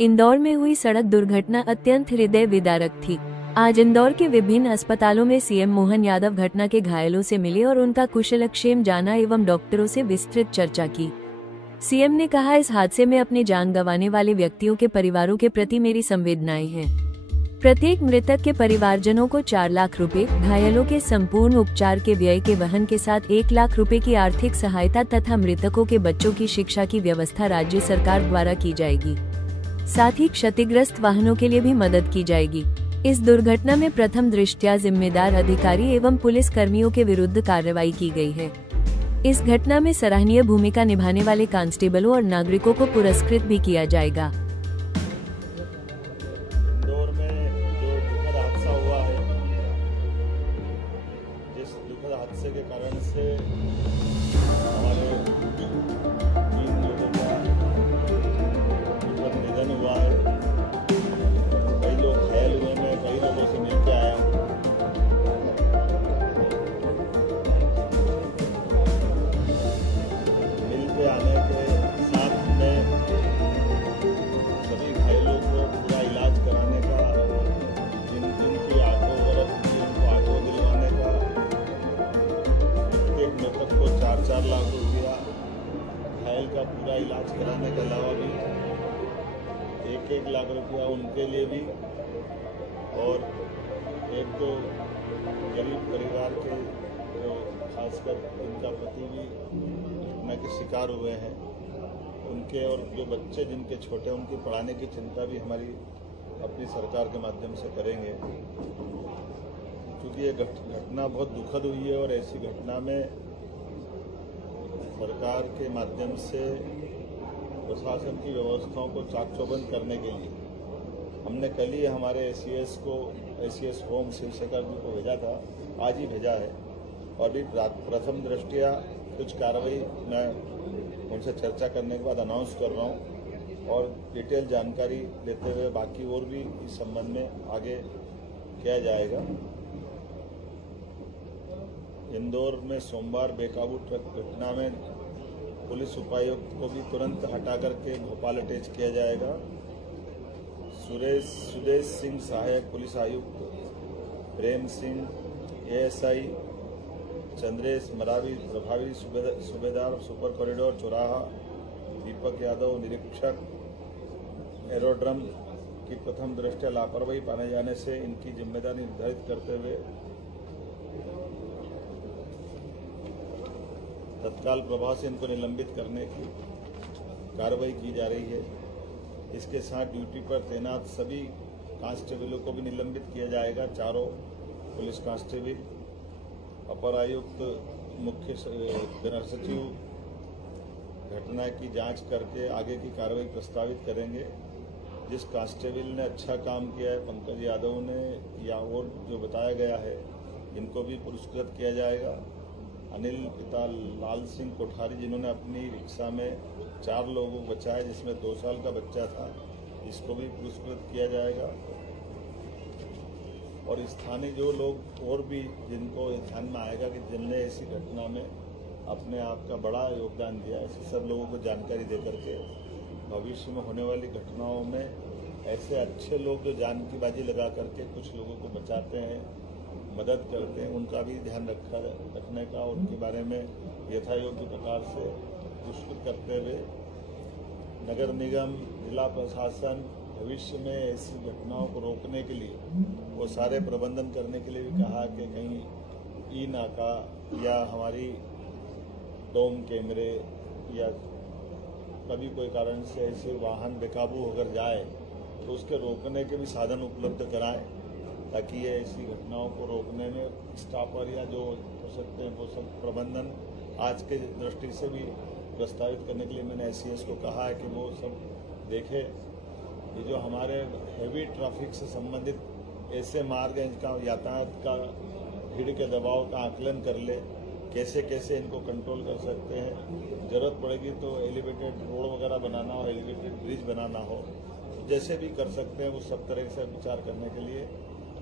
इंदौर में हुई सड़क दुर्घटना अत्यंत हृदय विदारक थी। आज इंदौर के विभिन्न अस्पतालों में सीएम मोहन यादव घटना के घायलों से मिले और उनका कुशलक्षेम जाना एवं डॉक्टरों से विस्तृत चर्चा की। सीएम ने कहा, इस हादसे में अपनी जान गंवाने वाले व्यक्तियों के परिवारों के प्रति मेरी संवेदनाएं हैं। प्रत्येक मृतक के परिवारजनों को 4 लाख रुपए, घायलों के संपूर्ण उपचार के व्यय के वहन के साथ 1 लाख रुपए की आर्थिक सहायता तथा मृतकों के बच्चों की शिक्षा की व्यवस्था राज्य सरकार द्वारा की जाएगी। साथ ही क्षतिग्रस्त वाहनों के लिए भी मदद की जाएगी। इस दुर्घटना में प्रथम दृष्टया जिम्मेदार अधिकारी एवं पुलिस कर्मियों के विरुद्ध कार्रवाई की गई है। इस घटना में सराहनीय भूमिका निभाने वाले कांस्टेबलों और नागरिकों को पुरस्कृत भी किया जाएगा। इंदौर में जो दुखद हादसा हुआ है, जिस दुखद हादसे के कारण से हमारे 3 लोगों का निधन हुआ है, कई लोग घायल हुए। मैं कई लोगों से मिलकर आया हूँ। मिलकर आने के साथ में सभी घायलों को पूरा इलाज कराने का, जिनकी आंखों वगैरह थी उनको आंखों दिलवाने का, प्रत्येक मृतक को 4-4 लाख रुपया घायल का पूरा इलाज कराने के अलावा भी 1-1 लाख रुपया उनके लिए भी, और एक तो गरीब परिवार के जो खासकर जिनका पति भी घटना के शिकार हुए हैं, उनके और जो बच्चे जिनके छोटे उनकी पढ़ाने की चिंता भी हमारी अपनी सरकार के माध्यम से करेंगे। क्योंकि ये घटना बहुत दुखद हुई है और ऐसी घटना में सरकार के माध्यम से प्रशासन की व्यवस्थाओं को चाक-चौबंद करने के लिए हमने कल ही हमारे एसीएस होम शिवशेखर जी को भेजा था, आज ही भेजा है। और भी प्रथम दृष्टया कुछ कार्रवाई मैं उनसे चर्चा करने के बाद अनाउंस कर रहा हूं और डिटेल जानकारी लेते हुए बाकी और भी इस संबंध में आगे किया जाएगा। इंदौर में सोमवार बेकाबू ट्रक घटना में पुलिस उपायुक्त को भी तुरंत हटा करके भोपाल अटैच किया जाएगा। सुदेश सिंह सहायक पुलिस आयुक्त, प्रेम सिंह एएसआई, चंद्रेश मरावी प्रभावी सूबेदार सुपर कॉरिडोर चौराहा, दीपक यादव निरीक्षक एरोड्रम की प्रथम दृष्टया लापरवाही पाने जाने से इनकी जिम्मेदारी निर्धारित करते हुए तत्काल प्रभाव से इनको निलंबित करने की कार्रवाई की जा रही है। इसके साथ ड्यूटी पर तैनात सभी कांस्टेबलों को भी निलंबित किया जाएगा। 4 पुलिस कांस्टेबल, अपर आयुक्त, मुख्य जनरल सचिव घटना की जांच करके आगे की कार्रवाई प्रस्तावित करेंगे। जिस कांस्टेबल ने अच्छा काम किया है, पंकज यादव ने या और जो बताया गया है, इनको भी पुरस्कृत किया जाएगा। अनिल पिता लाल सिंह कोठारी, जिन्होंने अपनी रिक्शा में 4 लोगों को बचाया जिसमें 2 साल का बच्चा था, इसको भी पुरस्कृत किया जाएगा। और स्थानीय जो लोग और भी जिनको ध्यान में आएगा कि जिनने ऐसी घटना में अपने आप का बड़ा योगदान दिया, ऐसे सब लोगों को जानकारी दे करके भविष्य में होने वाली घटनाओं में ऐसे अच्छे लोग जो जान की बाजी लगा करके कुछ लोगों को बचाते हैं, मदद करते हैं, उनका भी ध्यान रखने का, उनके बारे में यथायोग्य प्रकार से पुरस्कृत करते हुए नगर निगम, जिला प्रशासन भविष्य में ऐसी घटनाओं को रोकने के लिए वो सारे प्रबंधन करने के लिए भी कहा कि कहीं ई नाका या हमारी डोम कैमरे या कभी कोई कारण से ऐसे वाहन बेकाबू होकर जाए तो उसके रोकने के भी साधन उपलब्ध कराएं, ताकि ये ऐसी घटनाओं को रोकने में स्टाफर या जो हो सकते हैं वो सब प्रबंधन आज के दृष्टि से भी प्रस्तावित करने के लिए मैंने एसीएस को कहा है कि वो सब देखे। ये जो हमारे हेवी ट्रैफिक से संबंधित ऐसे मार्ग हैं जिनका यातायात का भीड़ के दबाव का आकलन कर ले, कैसे कैसे इनको कंट्रोल कर सकते हैं। जरूरत पड़ेगी तो एलिवेटेड रोड वगैरह बनाना हो, एलिवेटेड ब्रिज बनाना हो, जैसे भी कर सकते हैं वो सब तरह से विचार करने के लिए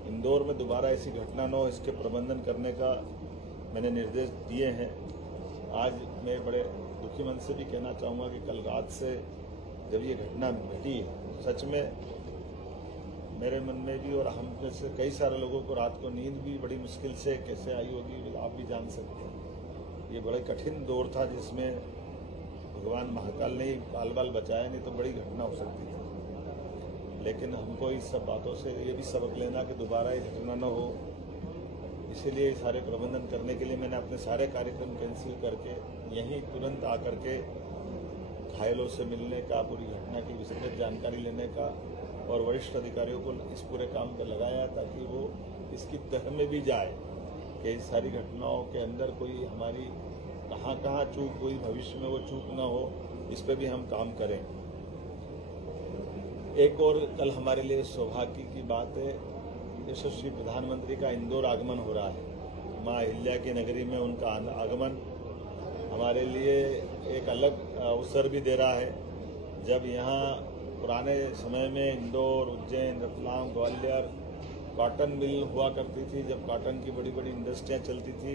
इंदौर में दोबारा ऐसी घटना न हो, इसके प्रबंधन करने का मैंने निर्देश दिए हैं। आज मैं बड़े दुखी मन से भी कहना चाहूँगा कि कल रात से जब ये घटना घटी सच में मेरे मन में भी और हम में से कई सारे लोगों को रात को नींद भी बड़ी मुश्किल से कैसे आई होगी आप भी जान सकते हैं। ये बड़ा कठिन दौर था जिसमें भगवान महाकाल ने ही बाल बाल बचाया, नहीं तो बड़ी घटना हो सकती थी। लेकिन हमको इस सब बातों से ये भी सबक लेना कि दोबारा ये घटना न हो, इसीलिए सारे प्रबंधन करने के लिए मैंने अपने सारे कार्यक्रम कैंसिल करके यहीं तुरंत आकर के घायलों से मिलने का, पूरी घटना की विस्तृत जानकारी लेने का और वरिष्ठ अधिकारियों को इस पूरे काम पर लगाया ताकि वो इसकी तह में भी जाए कि इस सारी घटनाओं के अंदर कोई हमारी कहाँ चूक हुई, भविष्य में वो चूक न हो, इस पे भी हम काम करें। एक और कल हमारे लिए सौभाग्य की बात है, यशस्वी प्रधानमंत्री का इंदौर आगमन हो रहा है। माँ अहिल्या की नगरी में उनका आगमन हमारे लिए एक अलग अवसर भी दे रहा है। जब यहाँ पुराने समय में इंदौर, उज्जैन, रतलाम, ग्वालियर कॉटन मिल हुआ करती थी, जब कॉटन की बड़ी बड़ी इंडस्ट्रियाँ चलती थी,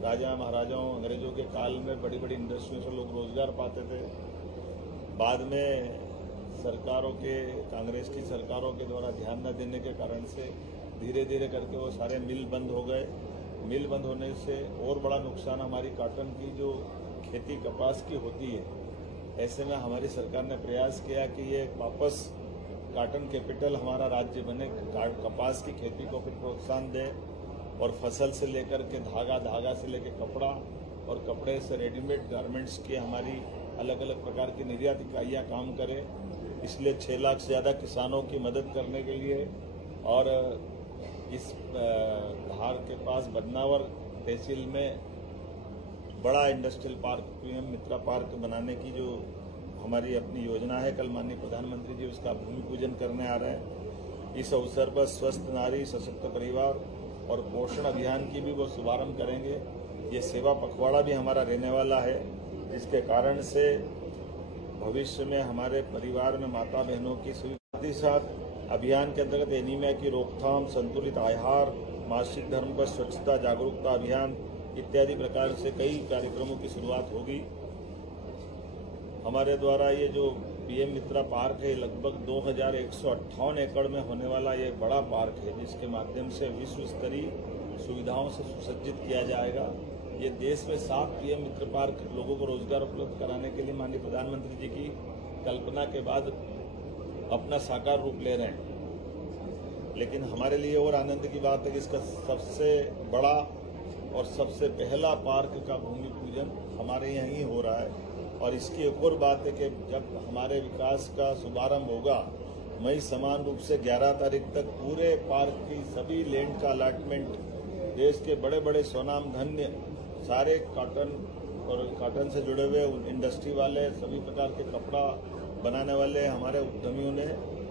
राजा महाराजाओं अंग्रेजों के काल में बड़ी बड़ी इंडस्ट्रियों से लोग रोजगार पाते थे। बाद में सरकारों के, कांग्रेस की सरकारों के द्वारा ध्यान न देने के कारण से धीरे धीरे करके वो सारे मिल बंद हो गए। मिल बंद होने से और बड़ा नुकसान हमारी कॉटन की जो खेती कपास की होती है। ऐसे में हमारी सरकार ने प्रयास किया कि ये वापस कॉटन कैपिटल हमारा राज्य बने, कपास की खेती को फिर प्रोत्साहन दे और फसल से लेकर के धागा से लेकर कपड़ा और कपड़े से रेडीमेड गारमेंट्स की हमारी अलग अलग प्रकार की निर्यात इकाइयाँ काम करें। इसलिए 6 लाख से ज़्यादा किसानों की मदद करने के लिए और इस धार के पास बदनावर तहसील में बड़ा इंडस्ट्रियल पार्क, पीएम मित्रा पार्क बनाने की जो हमारी अपनी योजना है, कल माननीय प्रधानमंत्री जी उसका भूमि पूजन करने आ रहे हैं। इस अवसर पर स्वस्थ नारी, सशक्त परिवार और पोषण अभियान की भी वो शुभारंभ करेंगे। ये सेवा पखवाड़ा भी हमारा रहने वाला है, जिसके कारण से भविष्य में हमारे परिवार में माता बहनों की सुविधा के साथ अभियान के अंतर्गत एनीमिया की रोकथाम, संतुलित आहार, मासिक धर्म पर स्वच्छता जागरूकता अभियान इत्यादि प्रकार से कई कार्यक्रमों की शुरुआत होगी। हमारे द्वारा ये जो पीएम मित्रा पार्क है, लगभग 2158 एकड़ में होने वाला ये बड़ा पार्क है, जिसके माध्यम से विश्व स्तरीय सुविधाओं से सुसज्जित किया जाएगा। ये देश में 7 पीएम मित्र पार्क लोगों को रोजगार उपलब्ध कराने के लिए माननीय प्रधानमंत्री जी की कल्पना के बाद अपना साकार रूप ले रहे हैं। लेकिन हमारे लिए और आनंद की बात है कि इसका सबसे बड़ा और सबसे पहला पार्क का भूमि पूजन हमारे यहाँ ही हो रहा है। और इसकी एक और बात है कि जब हमारे विकास का शुभारंभ होगा, मई समान रूप से 11 तारीख तक पूरे पार्क की सभी लैंड का अलॉटमेंट देश के बड़े बड़े स्वनाम धन्य सारे कॉटन और कॉटन से जुड़े हुए इंडस्ट्री वाले, सभी प्रकार के कपड़ा बनाने वाले हमारे उद्यमियों ने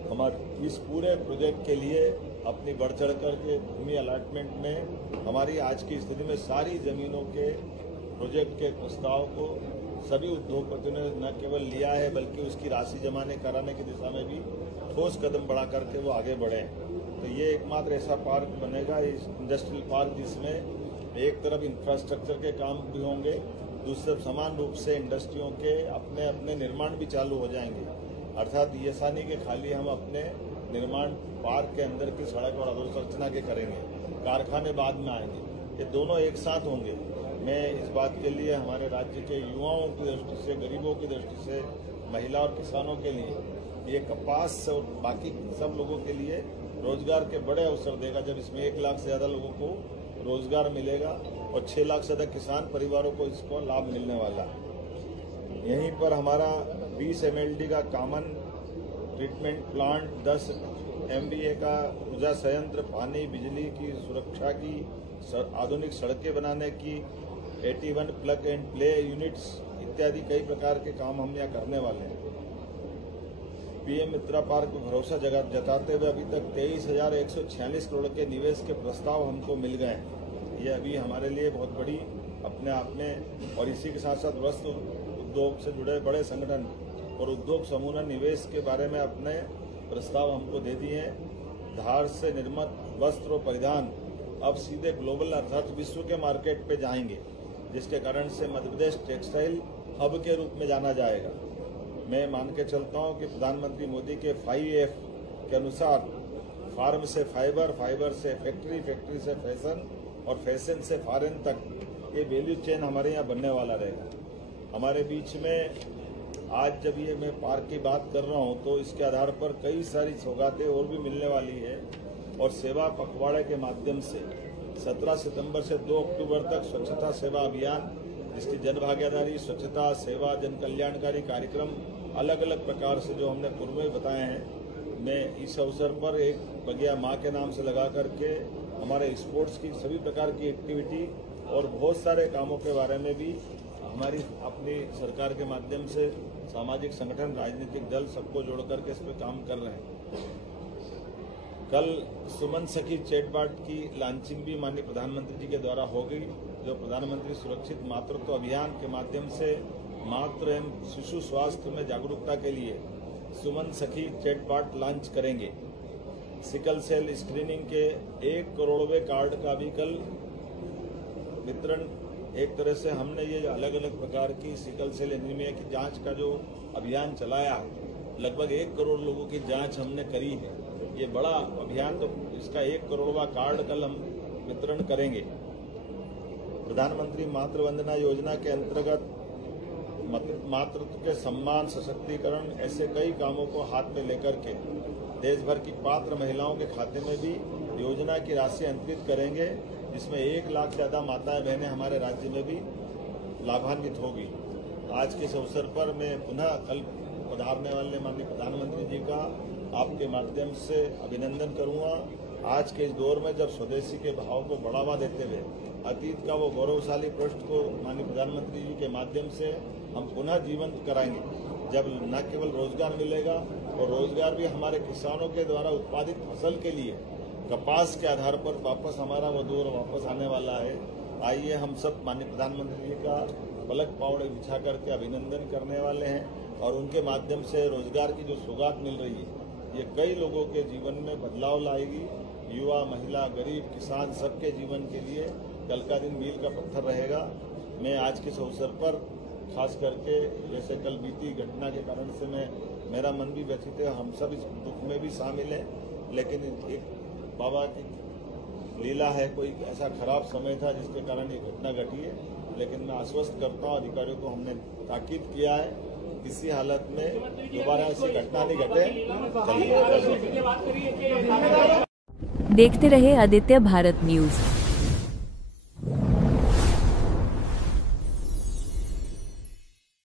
हमारे इस पूरे प्रोजेक्ट के लिए अपनी बढ़ चढ़ कर के भूमि अलॉटमेंट में हमारी आज की स्थिति में सारी जमीनों के प्रोजेक्ट के प्रस्ताव को सभी उद्योगपतियों ने न केवल लिया है बल्कि उसकी राशि कराने की दिशा में भी ठोस कदम बढ़ा करके वो आगे बढ़े। तो ये एकमात्र ऐसा पार्क बनेगा, इस इंडस्ट्रियल पार्क, जिसमें एक तरफ इंफ्रास्ट्रक्चर के काम भी होंगे, दूसरे समान रूप से इंडस्ट्रियों के अपने अपने निर्माण भी चालू हो जाएंगे। अर्थात ये सानी के खाली हम अपने निर्माण पार्क के अंदर की सड़क और अधोसंरचना के करेंगे, कारखाने बाद में आएंगे, ये दोनों एक साथ होंगे। मैं इस बात के लिए हमारे राज्य के युवाओं की दृष्टि से, गरीबों की दृष्टि से, महिला और किसानों के लिए ये कपास और बाकी सब लोगों के लिए रोजगार के बड़े अवसर देगा, जब इसमें 1 लाख से ज्यादा लोगों को रोजगार मिलेगा और 6 लाख से ज्यादा किसान परिवारों को इसको लाभ मिलने वाला है। यहीं पर हमारा 20 MLD का कॉमन ट्रीटमेंट प्लांट, 10 MVA का ऊर्जा संयंत्र, पानी बिजली की सुरक्षा की, आधुनिक सड़कें बनाने की, 81 प्लग एंड प्ले यूनिट्स इत्यादि कई प्रकार के काम हम यहाँ करने वाले हैं। पीएम मित्रा पार्क को भरोसा जताते हुए अभी तक 23,146 करोड़ के निवेश के प्रस्ताव हमको मिल गए हैं। ये अभी हमारे लिए बहुत बड़ी अपने आप में, और इसी के साथ साथ वस्त्र उद्योग से जुड़े बड़े संगठन और उद्योग समूह ने निवेश के बारे में अपने प्रस्ताव हमको दे दिए हैं। धार से निर्मित वस्त्र और परिधान अब सीधे ग्लोबल अर्थात विश्व के मार्केट पे जाएंगे, जिसके कारण से मध्य प्रदेश टेक्सटाइल हब के रूप में जाना जाएगा। मैं मान के चलता हूं कि प्रधानमंत्री मोदी के 5F के अनुसार फार्म से फाइबर, फाइबर से फैक्ट्री, फैक्ट्री से फैशन और फैशन से फॉरेन तक ये वैल्यू चेन हमारे यहाँ बनने वाला रहेगा। हमारे बीच में आज जब ये मैं पार्क की बात कर रहा हूँ तो इसके आधार पर कई सारी सौगातें और भी मिलने वाली है और सेवा पखवाड़े के माध्यम से 17 सितंबर से 2 अक्टूबर तक स्वच्छता सेवा अभियान, जिसकी जन भागीदारी, स्वच्छता, सेवा, जन कल्याणकारी कार्यक्रम अलग अलग प्रकार से जो हमने पूर्व में बताए हैं, मैं इस अवसर पर एक बगिया माँ के नाम से लगा करके हमारे स्पोर्ट्स की सभी प्रकार की एक्टिविटी और बहुत सारे कामों के बारे में भी हमारी अपनी सरकार के माध्यम से सामाजिक संगठन, राजनीतिक दल सबको जोड़ करके इस पर काम कर रहे हैं। कल सुमन सखी चैटबॉट की लॉन्चिंग भी माननीय प्रधानमंत्री जी के द्वारा होगी, जो प्रधानमंत्री सुरक्षित मातृत्व अभियान के माध्यम से मातृ एवं शिशु स्वास्थ्य में जागरूकता के लिए सुमन सखी चैटबॉट लॉन्च करेंगे। सिकल सेल स्क्रीनिंग के 1 करोड़वें कार्ड का भी कल वितरण, एक तरह से हमने ये अलग अलग प्रकार की सिकल सेल एनीमिया की जांच का जो अभियान चलाया, लगभग 1 करोड़ लोगों की जांच हमने करी है। ये बड़ा अभियान, तो इसका 1 करोड़वा कार्ड कल हम वितरण करेंगे। प्रधानमंत्री मातृ वंदना योजना के अंतर्गत मातृत्व के सम्मान, सशक्तिकरण, ऐसे कई कामों को हाथ में लेकर के देश भर की पात्र महिलाओं के खाते में भी योजना की राशि अंतरित करेंगे, जिसमें 1 लाख से ज्यादा माताएं बहनें हमारे राज्य में भी लाभान्वित होगी। आज के इस अवसर पर मैं पुनः कल पधारने वाले माननीय प्रधानमंत्री जी का आपके माध्यम से अभिनंदन करूंगा। आज के इस दौर में जब स्वदेशी के भाव को बढ़ावा देते हुए अतीत का वो गौरवशाली पृष्ठ को माननीय प्रधानमंत्री जी के माध्यम से हम पुनः जीवंत कराएंगे, जब न केवल रोजगार मिलेगा और रोजगार भी हमारे किसानों के द्वारा उत्पादित फसल के लिए कपास के आधार पर वापस हमारा वो दौर वापस आने वाला है। आइए हम सब माननीय प्रधानमंत्री जी का पलक पावड़े बिछा करके अभिनंदन करने वाले हैं और उनके माध्यम से रोजगार की जो सौगात मिल रही है, ये कई लोगों के जीवन में बदलाव लाएगी। युवा, महिला, गरीब, किसान सबके जीवन के लिए कल का दिन मील का पत्थर रहेगा। मैं आज के इस अवसर पर खास करके जैसे कल बीती घटना के कारण से मेरा मन भी व्यथित है, हम सब इस दुख में भी शामिल हैं, लेकिन एक बाबा की लीला है, कोई ऐसा खराब समय था जिसके कारण ये घटना घटी है। लेकिन मैं आश्वस्त करता हूँ अधिकारियों को, हमने ताकीद किया है किसी हालत में दोबारा ऐसी घटना नहीं घटे। देखते रहे आदित्य भारत न्यूज।